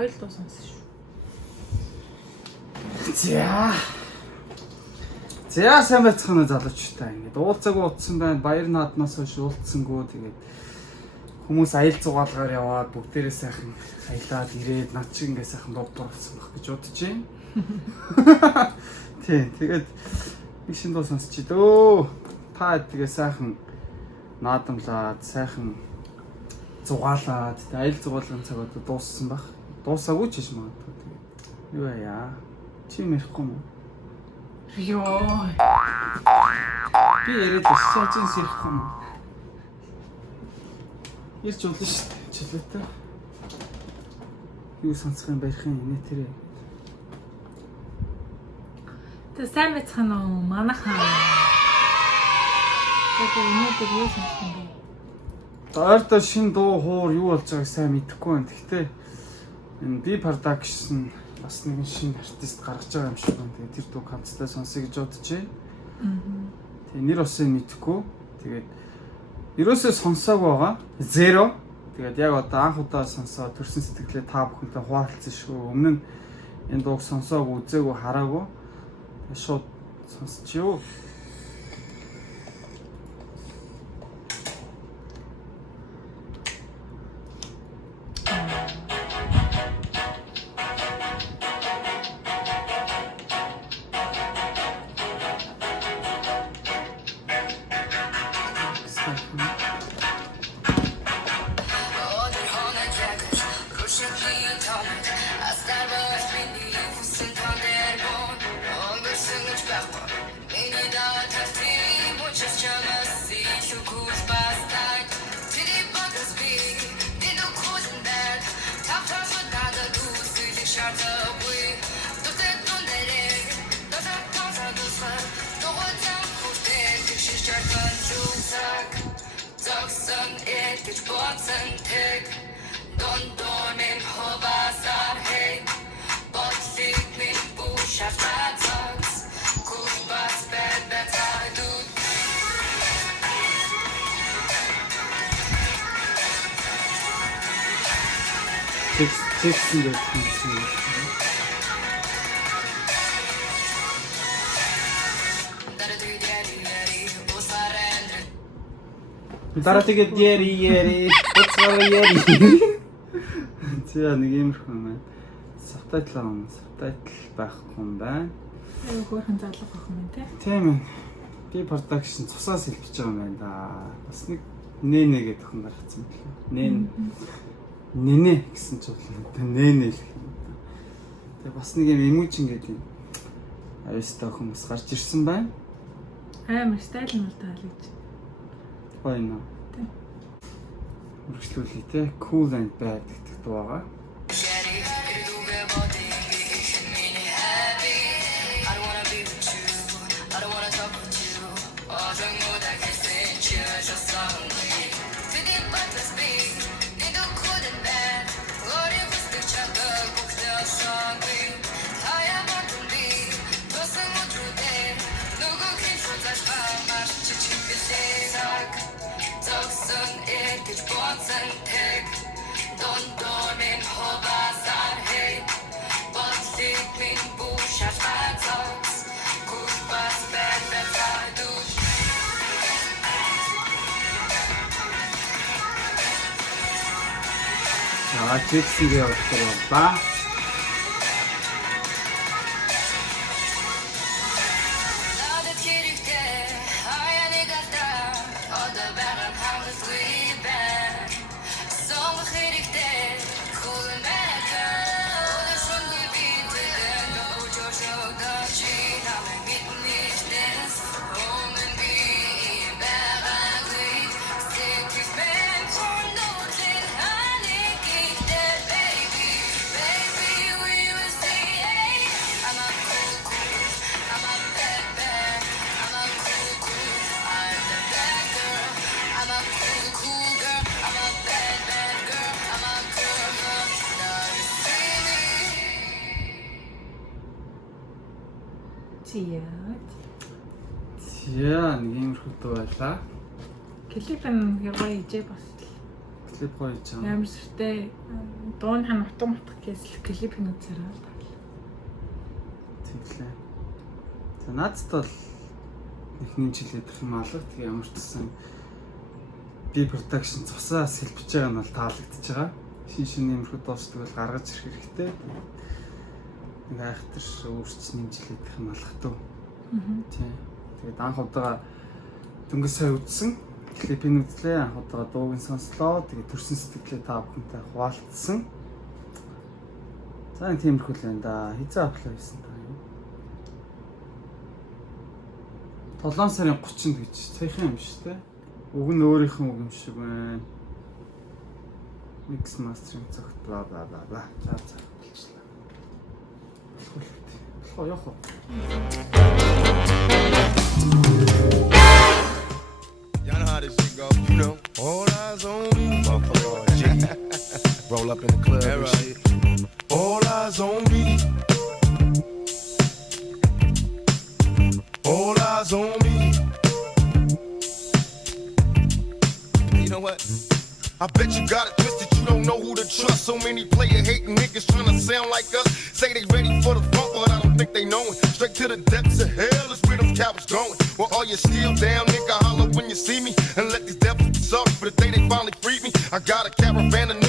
Хоёр л дуу сонсон шүү. За сайн байцгаана залуучтай. Ингээд уулзаагүй утсан байна. Баяр нааднаас хойш уулзсангүй. Тэгээд хүмүүс аялал зугаалгаар яваад бүгдээрээ сайхан аялаад ирээд над шиг ингээд сайхан дуудсан баг гэж бодож байна. Тий, тэгээд нэг шин дуу сонсч идөө. Та тэгээ сайхан наадамлаад, сайхан зугаалаад, аялал зугаалгын цаг одоо дууссан баг. Дуусаагүй ч гэж магадгүй. Тэгээд юу яа? Чи мэрэхгүй юм уу? Йоо. Би яриад сажин сэрхгүй юм. Ирж болно шүү дээ. Жилээтэй. Юу сонсох юм барих юм нэ тэрэ. Тэ сайн байцгаана уу? Манайхаа. Тэгээд өнөөдөр юу сонсох юм бэ? Даарда шин дуу хуур юу болж байгааг сайн мэдэхгүй байна. Гэхдээ энэ B production бас нэгэн шинэ артист гаргаж байгаа юм шиг байна. Тэгээд тэр дуу хамтдаа сонсъё гэж бодож байна. Тэгээ нэр бас мэдэхгүй. Тэгээд ерөөсөө сонсоог байгаа. Zero. Тэгээд яг одоо анх удаа сонсоод төрсэн сэтгэлээ та бүхэнтэй хуваалцсан шүү. Өмнө нь энэ дууг сонсоог үзээгүй хараагүй. Тэгээд шууд сонсчихё. Jackson гэдэг юм. Дараа тэгээд яри буцаа яри. За нэг юмрх юм байна. Сабтайтл байхгүй юм байна. Аюу хөөрхөн залуу байх юм те. Тийм ээ. Би production цусаас хэлбэж байгаа юм байна да. Бас нэг нэнэ гэдэг хүн гаргацсан байлаа. Нэнэ гэсэн ч бодлоо. Нэнэ л юм. Тэгээ бас нэг юм эмүүжин гэдэг юм. Аюустай хүмүүс гарч ирсэн байна. Амар стайл нь л таалж. Байна. Тэг. Үргэлжлүүлээ те. Cool and bad гэдэг дуу байгаа. Jackson явуулсан ба. Яа. Нэг иймэрхүү дуу байлаа. Клип нь гоё ижээ бас. Клип гоё хийж байгаа. Амар сүртэй дуун хан утга мутах гэсэн клипийн үзээрээ тоглоо. Тэглээ. За надад бол эхний жилээ дэх юм алга. Тэгээ ямар ч гэсэн би production цусаас хэлбэж байгаа нь бол таалагдчихж байгаа. Шин нэмэрхүү дуустдаг бол гаргаж ирэх хэрэгтэй. Нэг айхтар өөрчлөсөн жилээ дэх юм алга төө. Тийм. Тэгээд анх удаага дөнгөж сая үзсэн. Клипийн үзлээ, анх удаага дууг нь сонслоо. Тэгээд төрсэн сэтгэлээ та бүхэнтэй хуваалцсан. За энэ тиймэрхүү л байна да. Хизээ аплай хийсэн та юу? 7 сарын 30-нд гэж саяхан юм шүү дээ. Уг нь өөрийнх нь үг юм шиг байна. Mix mastering цагт бла бла бла. За болчихлоо. Болохгүй яах вэ? Y'all know how this shit go, you know. All eyes on me, motherfucker. G. Roll up in the club and shit. All eyes on me. All eyes on me. You know what? I bet you got it twisted, you don't know who to trust. So many player hating niggas trying to sound like us. Say they ready for the funk, but I don't think they know it. Straight to the depths of hell is where them cowards going. Well, all you still down, nigga, holler when you see me. And let these devils be sorry for the day they finally freed me. I got a caravan of